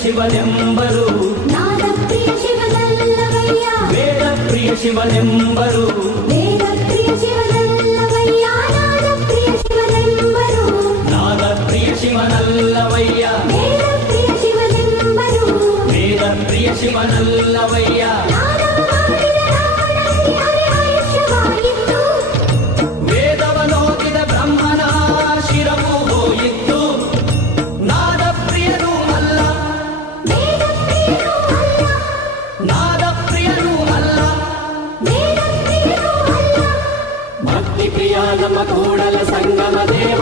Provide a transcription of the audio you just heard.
ಶಿವನೆಂಬರು ನಾದ ಪ್ರಿಯ ಶಿವನಲ್ಲವಯ್ಯ ವೇದ ಪ್ರಿಯ ಶಿವನೆಂಬರು ವೇದ ಪ್ರಿಯ ಶಿವನಲ್ಲವಯ್ಯ ನಾದ ಪ್ರಿಯ ಶಿವನೆಂಬರು ನಾದ ಪ್ರಿಯ ಶಿವನಲ್ಲವಯ್ಯ ವೇದ ಪ್ರಿಯ ಶಿವನೆಂಬರು ವೇದ ಪ್ರಿಯ ಶಿವನಲ್ಲವಯ್ಯ ನಾದವ ಮಾಡಿದ ರಾವಣನಿಗೆ ಆಯುಷ್ಯವಾಯಿತು ವೇದವನೋದಿದ ಬ್ರಹ್ಮನ ಶಿರವು ಹೋಯಿತು ನಾದ ಪ್ರಿಯನೂ ಅಲ್ಲ ವೇದ ಪ್ರಿಯನೂ ಅಲ್ಲ ನಾದ ಪ್ರಿಯನೂ ಅಲ್ಲ ವೇದ ಪ್ರಿಯನೂ ಅಲ್ಲ ಭಕ್ತಿ ಪ್ರಿಯ ನಮ್ಮ ಕೂಡಲ ಸಂಗಮ ದೇವ